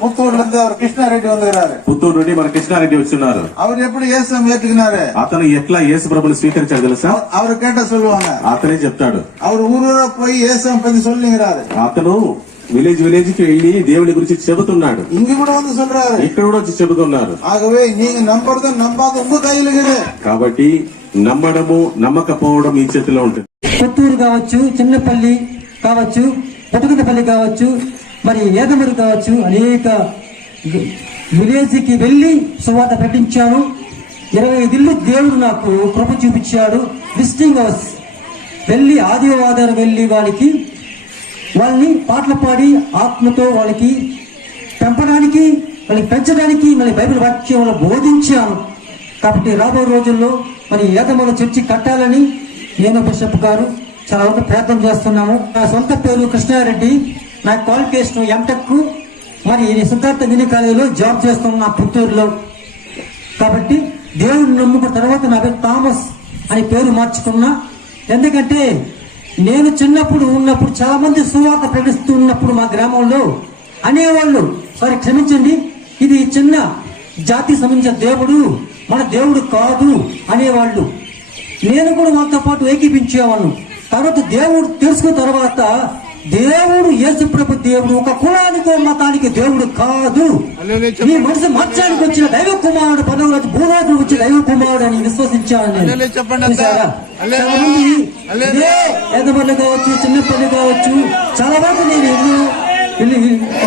புத்தூர்ல இருந்து அவர் கிருஷ்ணாரெட்டி வந்துறாரு. పుత్తూరు నుండి మన కృష్ణారెడ్డి వచ్చున్నారు. அவர் எப்படி இயேசுவை ஏத்துக்கினாரு? అతను ఎట్లా యేసు ప్రభుని స్వీకరించాడు తెలుసా? அவர் கேட்ட சொல்லுவாங்க. అతనే చెప్తాడు. அவர் ஊரூரா போய் இயேசுவை பத்தி சொல்லுங்கிறாரு. అతను విలేజ్ కి వెళ్లి దేవుని గురించి చెబుతున్నాడు. ఇంక కూడా வந்து சொல்றாரு. ఇక్కడ కూడా వచ్చి చెబుతున్నారు. ఆగవే நீங்க நம்பறது நம்பாத உங்க கையில இருக்குது. కాబట్టి నమ్మడము నమ్మకపోవడం ఈ చేతిలో ఉంటుంది. కొత్తూరు కావచ్చు, చిన్నపల్లి కావచ్చు, పొట్టుకుంటపల్లి కావచ్చు, మరి ఏదమూరు కావచ్చు, అనేక విలేజ్ కి వెళ్లి సువార్త ప్రకటించాను. 25 ఇళ్ళు దేవుడు నాకు కృప చూపించాడు. విజిటింగ్ హౌస్ వెళ్లి ఆదివారం వెళ్లి వాళ్ళని పాటలు పాడి ఆత్మతో వాళ్ళకి పెంపడానికి, వాళ్ళకి పెంచడానికి మళ్ళీ బైబిల్ వాక్యంలో బోధించాను. కాబట్టి రాబోయే రోజుల్లో మరి ఏదమూరు చర్చి కట్టాలని నేను బిషప్ గారు చాలా వరకు ప్రయత్నం చేస్తున్నాము. నా సొంత పేరు కృష్ణారెడ్డి. నా క్వాలిఫికేషన్ ఎంటెక్. మరి సిద్ధార్థ ఇంజనీరింగ్ కాలేజీలో జాబ్ చేస్తున్నా పుత్తూరులో. కాబట్టి దేవుడిని నమ్ముకున్న తర్వాత నా పేరు థామస్ అని పేరు మార్చుకున్నా. ఎందుకంటే నేను చిన్నప్పుడు ఉన్నప్పుడు చాలా మంది సువార్త ప్రకటిస్తూ ఉన్నప్పుడు మా గ్రామంలో అనేవాళ్ళు, సారీ క్షమించండి, ఇది చిన్న జాతి సంబంధించిన దేవుడు, మన దేవుడు కాదు అనేవాళ్ళు. నేను కూడా వాళ్ళతో పాటు ఏకీపించేవాళ్ళు. తర్వాత దేవుడు తెలుసుకున్న తర్వాత దేవుడు యేసుప్రభు దేవుడు ఒక కులానికో మతానికి దేవుడు కాదు. ఈ మనిషి మార్చడానికి వచ్చిన దైవ కుమారుడు, పదవులు భూలోకం వచ్చి దైవ కుమారుడు అని విశ్వసించాను. ఏదమల్లి కావచ్చు, చిన్నపల్లి కావచ్చు, చాలా వరకు నేను వెళ్ళి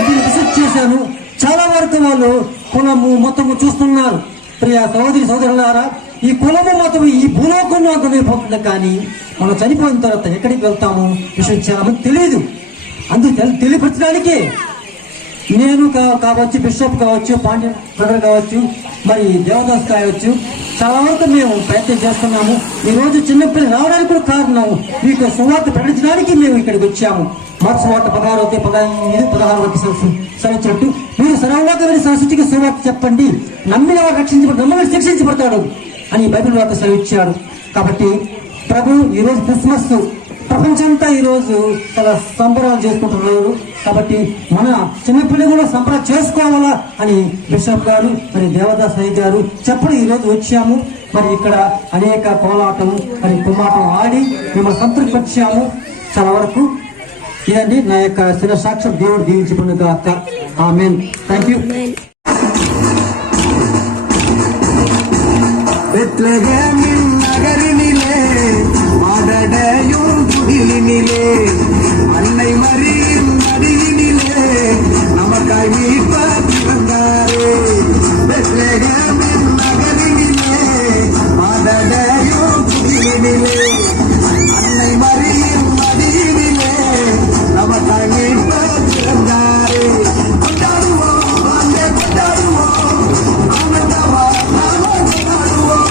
విజిట్ చేశాను. చాలా వరకు వాళ్ళు కులము మొత్తము చూస్తున్నారు. ప్రియ సహోదరి సహోదరులారా, ఈ కులము మతం ఈ భూలోకంలో అంతమైపోతుంది. కానీ మనం చనిపోయిన తర్వాత ఎక్కడికి వెళ్తాము విషయం చాలా మంది తెలియదు. అందుకు తెలియపరచడానికి నేను కావచ్చు, బిషప్ కావచ్చు, పాండ్యన్ బ్రదర్ కావచ్చు, మరి దేవదాస్ కావచ్చు, చాలా వరకు మేము ప్రయత్నం చేస్తున్నాము. ఈ రోజు చిన్నపిల్లలు రావడానికి కూడా కారణం మీకు సువార్త ప్రకటించడానికి మేము ఇక్కడికి వచ్చాము. మార్చి 16 సంవత్సరం మీరు సర్వలోక వెళ్ళి సృష్టికి సువార్త చెప్పండి, నమ్మిన వాడు నమ్మని శిక్షించబడతాడు అని బైబిల్ వార్త సెలవిచ్చాడు. కాబట్టి ప్రభు ఈరోజు క్రిస్మస్ ప్రపంచంతా ఈరోజు చాలా సంబరాలు చేసుకుంటున్నారు. కాబట్టి మన చిన్నపిల్లలు కూడా సంబరాలు చేసుకోవాలా అని బిషప్ గారు మరి దేవదాస్ అయ్య గారు చెప్పడం ఈరోజు వచ్చాము. మరి ఇక్కడ అనేక కోలాటం మరి కుమ్మాటం ఆడి మిమ్మల్ని సంతృప్తిపరిచాము. చాలా వరకు ఇదండి నా యొక్క శిర సాక్షి. దేవుడు దీవించుకున్న గాక. ఆమేన్. Thank you. நகரினிலே மாடடையும் குடிலினிலே அன்னை மரியின் மடியினிலே நமக்காய் மீட்பர் பிறந்தாரே. பெத்லகேமின் நகரினிலே மாடடையும் குடிலினிலே அன்னை மரியின் மடியினிலே நமக்காய் மீட்பர் பிறந்தாரே. கொண்டாடுவோம், வாங்க கொண்டாடுவோம், ஆனந்தமா நாம கொண்டாடுவோம்.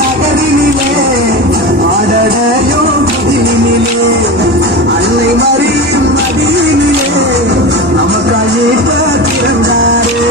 நகரினிலே ஆடடையும் குடிலினிலே அன்னை மரியின் மடியினிலே நமக்காக பிறந்தாரே.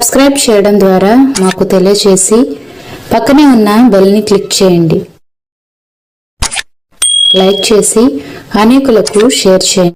సబ్స్క్రైబ్ చేయడం ద్వారా మాకు తెలియజేసి పక్కనే ఉన్న బెల్ని క్లిక్ చేయండి. లైక్ చేసి అనేకులకు షేర్ చేయండి.